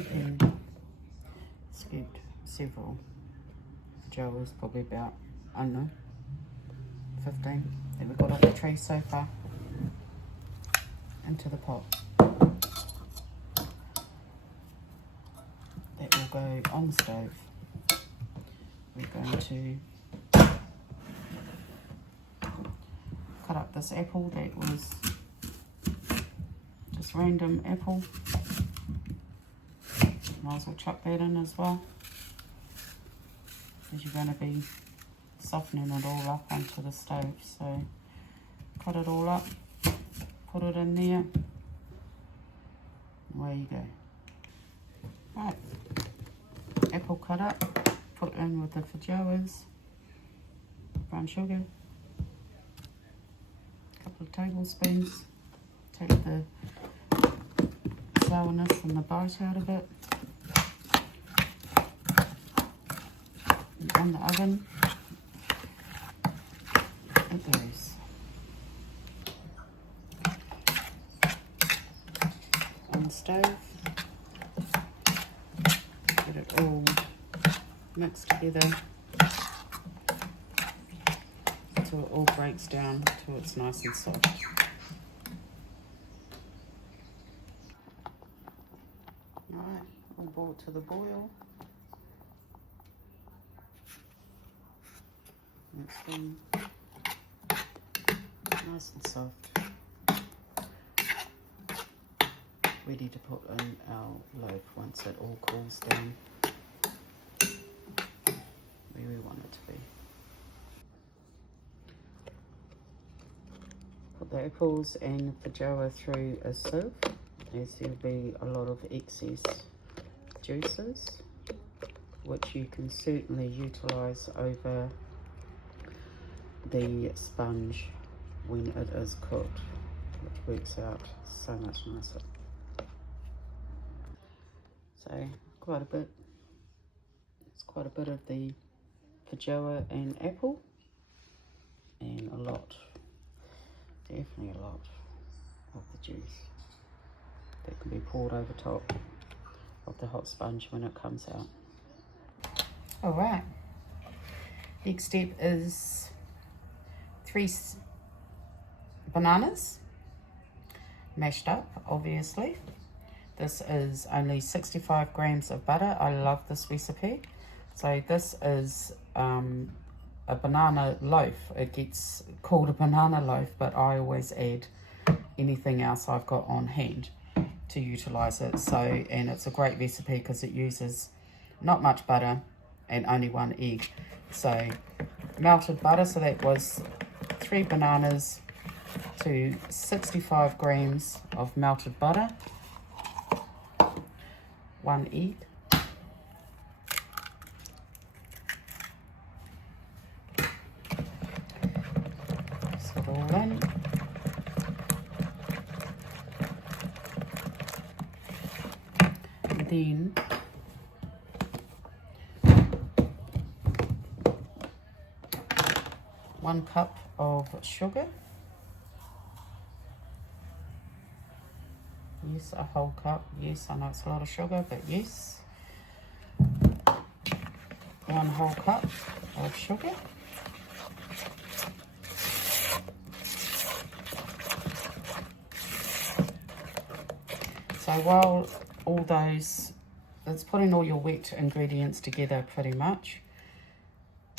You can scoop several feijoas, probably about, I don't know, 15 that we got off the tree so far, into the pot. That will go on the stove. We're going to cut up this apple that was just random apple. Might as well chuck that in as well, because you're going to be softening it all up onto the stove. So cut it all up, put it in there, away you go. Right, apple cut up, put in with the feijoas, brown sugar, a couple of tablespoons, take the sourness and the bite out of it. And on the oven, it goes. On the stove, get it all mixed together until it all breaks down till it's nice and soft. Alright, all brought to the boil. It's been nice and soft. Ready to put in our loaf once it all cools down where we want it to be. Put the apples and feijoa through a sieve, as there'll be a lot of excess juices, which you can certainly utilise over the sponge when it is cooked, which works out so much nicer. So quite a bit, it's quite a bit of the feijoa and apple, and a lot, definitely a lot of the juice that can be poured over top of the hot sponge when it comes out. Alright, next step is 3 bananas, mashed up obviously. This is only 65 grams of butter. I love this recipe. So this is a banana loaf. It gets called a banana loaf, but I always add anything else I've got on hand to utilize it. So, and it's a great recipe because it uses not much butter and only 1 egg. So melted butter, so that was 3 bananas to 65 grams of melted butter, 1 egg, just put it all in. And then one cup of sugar. Yes, a whole cup. Yes, I know it's a lot of sugar, but yes. 1 whole cup of sugar. So while all those, it's putting all your wet ingredients together pretty much.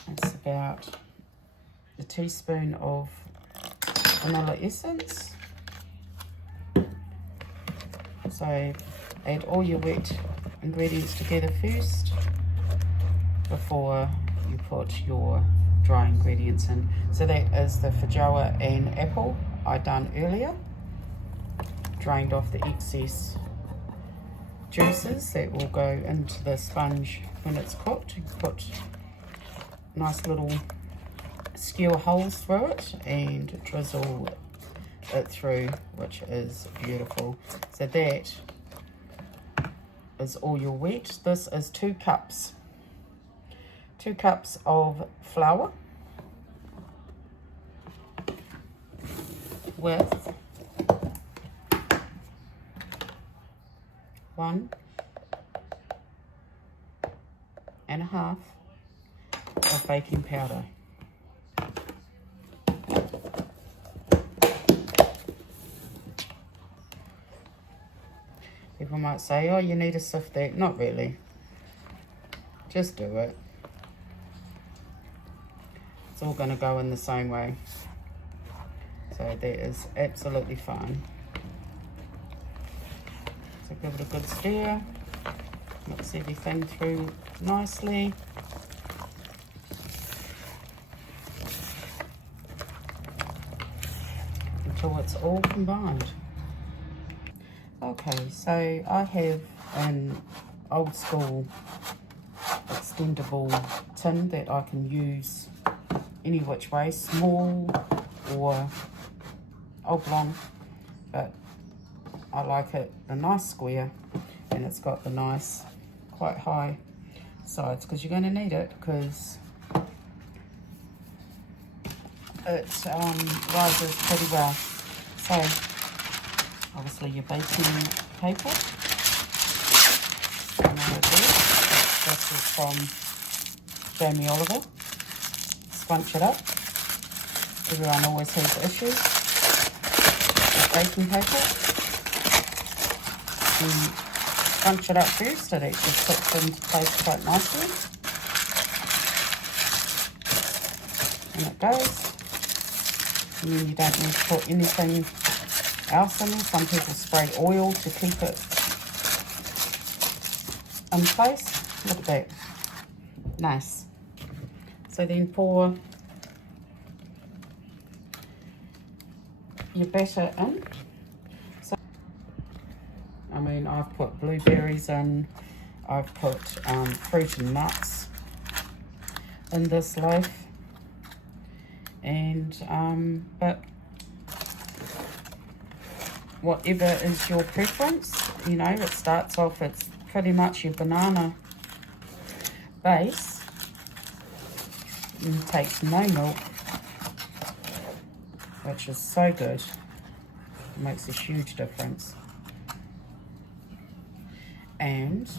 It's about a teaspoon of vanilla essence. So add all your wet ingredients together first before you put your dry ingredients in. So that is the feijoa and apple I done earlier. Drained off the excess juices that will go into the sponge when it's cooked. You put nice little skewer holes through it and drizzle it through, which is beautiful. So that is all your wet. This is 2 cups. 2 cups of flour with 1 and a half of baking powder. People might say, oh, you need to sift that. Not really. Just do it. It's all going to go in the same way. So that is absolutely fine. So give it a good stir. Mix everything through nicely. Until it's all combined. Okay, so I have an old school extendable tin that I can use any which way, small or oblong, but I like it a nice square, and it's got the nice quite high sides because you're going to need it because it rises pretty well. So obviously your baking paper, this is from Jamie Oliver. Scrunch it up. Everyone always has issues with baking paper. You scrunch it up first, it actually fits into place quite nicely. And it goes. And then you don't need to put anything else in there. Some people spray oil to keep it in place. Look at that. Nice. So then pour your batter in. So, I mean, I've put blueberries in, I've put fruit and nuts in this loaf, and but whatever is your preference, you know, it starts off, it's pretty much your banana base. And takes no milk, which is so good. It makes a huge difference. And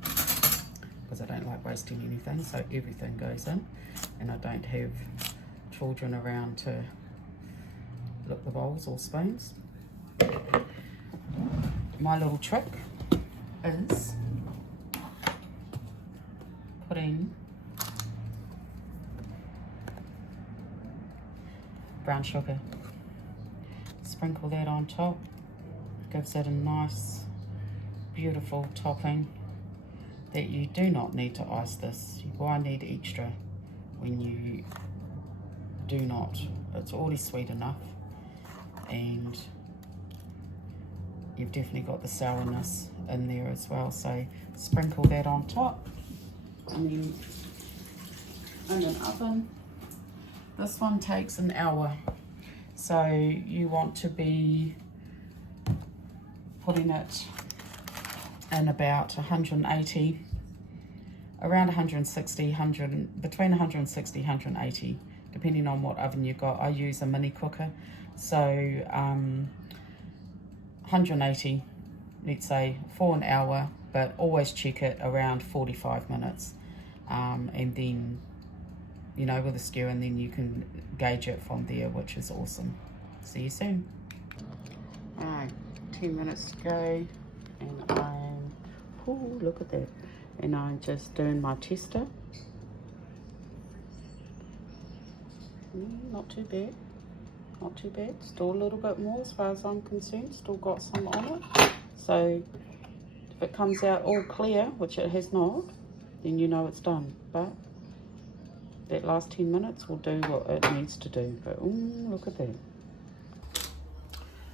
because I don't like wasting anything, so everything goes in, and I don't have children around to lick the bowls or spoons. My little trick is putting brown sugar. Sprinkle that on top. Gives it a nice, beautiful topping that you do not need to ice this. Why need extra when you do not? It's already sweet enough, and you've definitely got the sourness in there as well. So sprinkle that on top, and then in an oven. This one takes an hour, so you want to be putting it in about 180, around 160, between 160, 180, depending on what oven you've got. I use a mini cooker, so 180, let's say, for an hour, but always check it around 45 minutes, and then, you know, with a skewer, and then you can gauge it from there, which is awesome. See you soon. Alright, 10 minutes to go, and I'm, oh, look at that. And I'm just doing my tester. Not too bad, not too bad. Still a little bit more as far as I'm concerned, still got some on it. So if it comes out all clear, which it has not, then you know it's done. But that last 10 minutes will do what it needs to do. But look at that.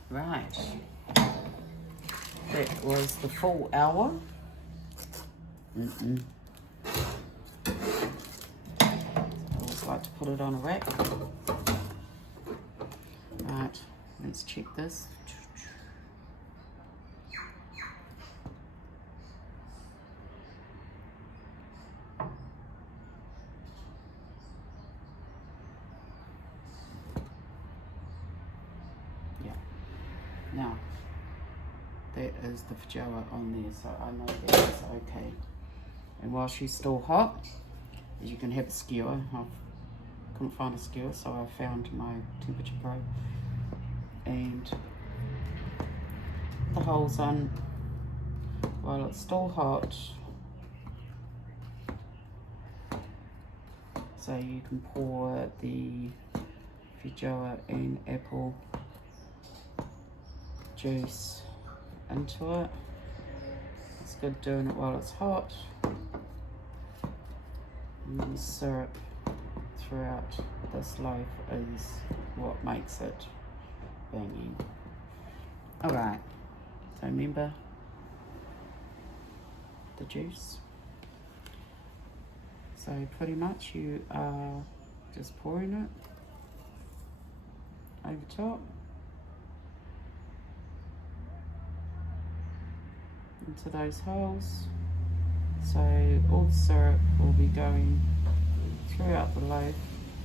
Right. That was the full hour. I always like to put it on a rack. Right, let's check this. Now, that is the feijoa on there, so I know that is okay. And while she's still hot, you can have a skewer. I couldn't find a skewer, so I found my temperature probe. And the holes on while it's still hot, so you can pour the feijoa and apple juice into it. It's good doing it while it's hot. And the syrup throughout this loaf is what makes it banging. Alright, so remember the juice. So pretty much you are just pouring it over top into those holes. So all the syrup will be going throughout the loaf,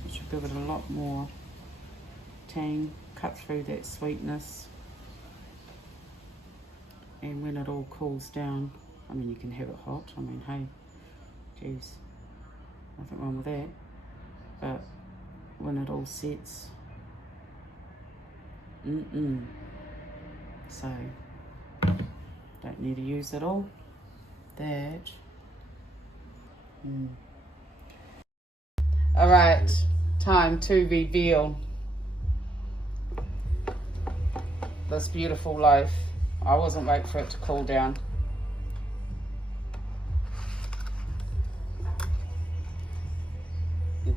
which will give it a lot more tang, cut through that sweetness. And when it all cools down, I mean, you can have it hot. I mean, hey, geez, nothing wrong with that. But when it all sets, so don't need to use it all. That. All right, time to reveal this beautiful loaf. I wasn't waiting for it to cool down.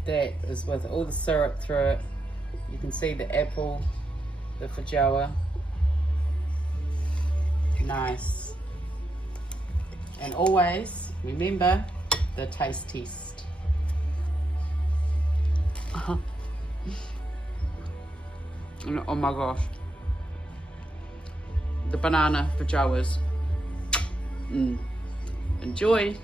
That is with all the syrup through it. You can see the apple, the feijoa. Nice. And always remember the taste test. And oh my gosh, the banana feijoas. Enjoy.